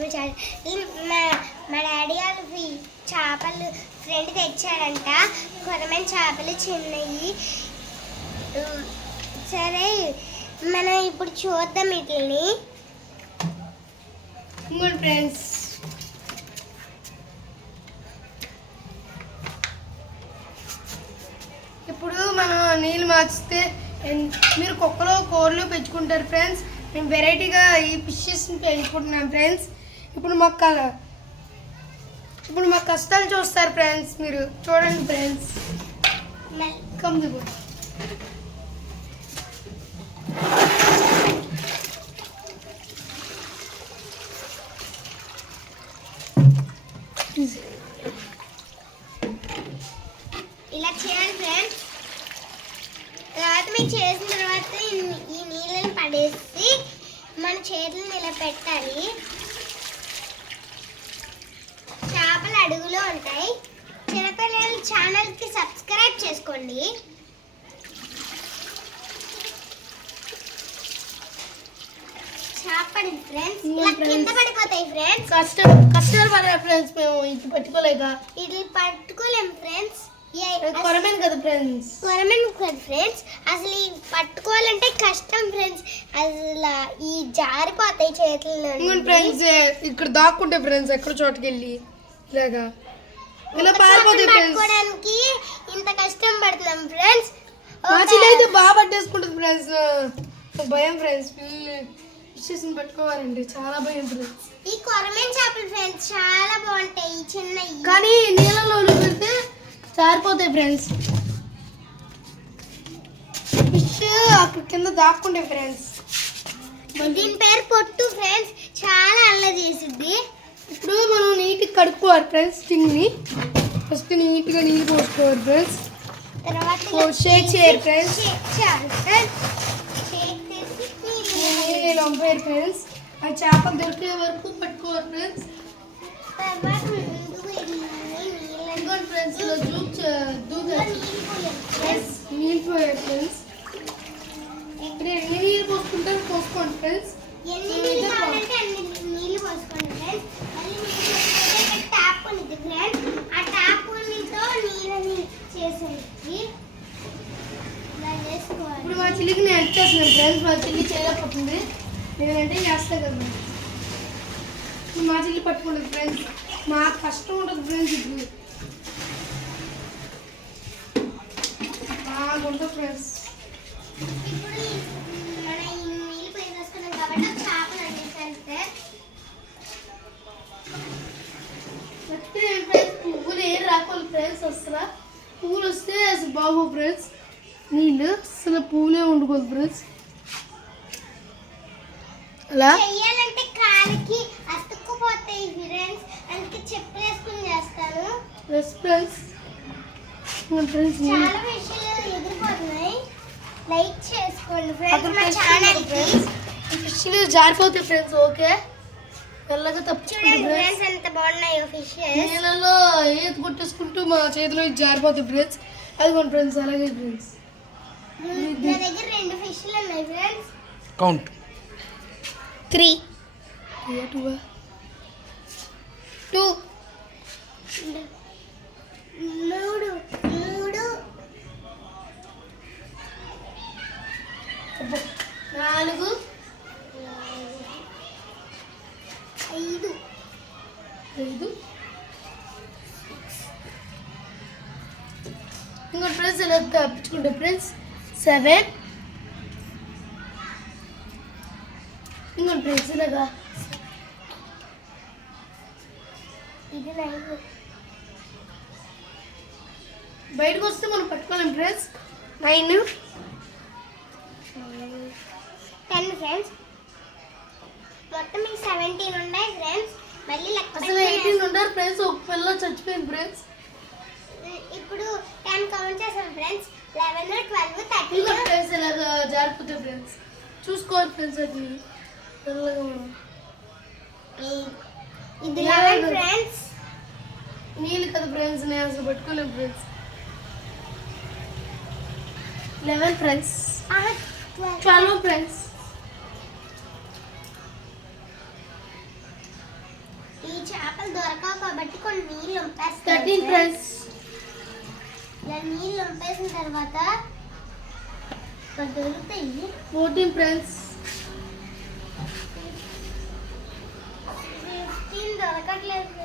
మా డాడీ వాళ్ళు చేపలు ఫ్రెండ్ తెచ్చాడంట, కొరమైన చేపలు చిన్నవి. సరే మనం ఇప్పుడు చూద్దాం వీటిని. ఫ్రెండ్స్ ఇప్పుడు మనం నీళ్ళు మార్చితే మీరు కుక్కలో కూరలు పెంచుకుంటారు ఫ్రెండ్స్. మేము వెరైటీగా ఈ ఫిషెస్ని పెంచుకుంటున్నాం ఫ్రెండ్స్. ఇప్పుడు మాకు కష్టాలు చూస్తారు ఫ్రెండ్స్. మీరు చూడండి ఫ్రెండ్స్. ఇలా చేయాలి ఫ్రెండ్స్. తర్వాత మేము చేసిన తర్వాత ఈ నీళ్ళని పడేసి మన చేతులను ఇలా పెట్టాలి. చేపలు అడుగులో ఉంటాయి. చిన్నపిల్లల ఛానల్కి సబ్స్క్రైబ్ చేసుకోండి. చేపడి ఫ్రెండ్స్ ఇలా కింద పడిపోతాయి ఫ్రెండ్స్. కష్టాలు పడాలి ఫ్రెండ్స్. మేము ఇది పట్టుకోలేక ఇది పట్టుకోలేము ఫ్రెండ్స్. కొరమేను కదా ఫ్రెండ్స్. అసలు ఈ పట్టుకోవాలంటే కష్టం ఫ్రెండ్స్. అసలు ఈ జారిపోతాయి చేతుల్లో ఫ్రెండ్స్. ఇక్కడ దాక్కుంటే ఫ్రెండ్స్ ఎక్కడ చోటుకి వెళ్ళి ఇలాగా ఇలా పారిపోతాయి పట్టుకోవడానికి ఇంత కష్టం పడుతున్నాం ఫ్రెండ్స్. మా చిన్న అయితే బాగా పట్టేసుకుంటుంది ఫ్రెండ్స్. భయం ఫ్రెండ్స్. ఫిషెస్ని పట్టుకోవాలండి చాలా భయం ఫ్రెండ్స్. ఈ కొరమేను చేపలు ఫ్రెండ్స్ చాలా బాగుంటాయి చిన్నవి, కానీ నీళ్ళలో పెడితే జారిపోతాయి ఫ్రెండ్స్. ఫిష్ అక్కడ కింద దాక్కుంటాయి ఫ్రెండ్స్. దీని పేరు పొట్టు ఫ్రెండ్స్. చాలా అల్లరి చేసిద్ది. ఇప్పుడు మనం నీట్గా కడుక్కోవాలి ఫ్రెండ్స్. స్టింగ్ని ఫస్ట్ నీట్గా నీళ్ళు పోసుకోవాలి ఫ్రెండ్స్. తర్వాత షేక్ చేయాలి ఫ్రెండ్స్. నీళ్ళు పంపారు ఫ్రెండ్స్. ఆ చేపలు దొరికే వరకు పట్టుకోవాలి ఫ్రెండ్స్. ఫ్రెండ్స్ నీళ్ళు పోయారు ఫ్రెండ్స్. నీళ్ళు పోసుకుంటారు పోసుకోండి ఫ్రెండ్స్. ఇప్పుడు మా చెల్లికి నేను హెల్ప్ చేస్తున్నాను ఫ్రెండ్స్. మా చెల్లి చేయలేకపోతుంది, నేనంటే చేస్తాను కదా. మా చెల్లి పట్టుకుంటుంది ఫ్రెండ్స్. మాకు కష్టం ఉంటుంది ఫ్రెండ్స్. ఇప్పుడు బాగుంటుంది ఫ్రెండ్స్. పువ్వులు ఏం రాకూడదు ఫ్రెండ్స్. అసలు పువ్వులు వస్తే అసలు బాగో ఫ్రెండ్స్. నీళ్ళు అసలు పువ్వులే ఉండకూడదు ఫ్రెండ్స్. అలా చెయ్యాలంటే కాలికి అతుక్కుపోతాయి ఫ్రెండ్స్. అందుకే చెప్పులు వేసుకుని చేస్తాను ఫ్రెండ్స్. చాలా విషయాలు ఎగిరిపోతున్నాయి. లైక్ చేసుకోండి ఫ్రెండ్స్ మా ఛానల్కి. ఫిష్లు జారిపోతాయి ఫ్రెండ్స్. ఓకే మెల్లగా తప్పించుకోండి ఫ్రెండ్స్. ఎంత బాగున్నాయో ఫిష్. నీళ్ళలో ఈత కొట్టేసుకుంటూ మా చేతిలో జారిపోతాయి ఫ్రెండ్స్. అదిగోండి ఫ్రెండ్స్. అలాగే ఫ్రెండ్స్ నా దగ్గర 2 ఫిష్లు ఉన్నాయి ఫ్రెండ్స్. కౌంట్ 3 2 3 4 5 ఇంకో ఫ్రెండ్స్ ఇలా తప్పించుకుంటే ఫ్రెండ్స్ 7 ఇంకో ఫ్రెండ్స్ ఇలాగా ఇది 9. బయటకు వస్తే మనం పట్టుకోలేం ఫ్రెండ్స్. 9 10 ఫ్రెండ్స్. మొత్తం 17 ఉన్నాయి ఫ్రెండ్స్. మళ్ళీ లెక్క అసలు 18 ఉంటారు ఫ్రెండ్స్. ఒక పిల్ల చచ్చిపోయింది ఫ్రెండ్స్. ఇప్పుడు 10 కౌంట్ చేసాం ఫ్రెండ్స్. 11 12 ఇంకా 13 ఫ్రెండ్స్ ఇలాగా జారిపోతాయి ఫ్రెండ్స్. చూసుకోవాలి ఫ్రెండ్స్. అది పిల్లగా ఇది 11 ఫ్రెండ్స్. నీళ్ళు కదా ఫ్రెండ్స్. నేను అసలు పట్టుకోలేము ఫ్రెండ్స్. 11 ఫ్రెండ్స్. 12 ఫ్రెండ్స్. చేపలు దొరకవు కాబట్టి కొన్ని నీళ్ళు వంపేస్తాం 13 ఫ్రెండ్స్. ఇలా నీళ్ళు వంపేసిన తర్వాత దొరుకుతాయి 14 ఫ్రెండ్స్. 15 దొరకట్లేదు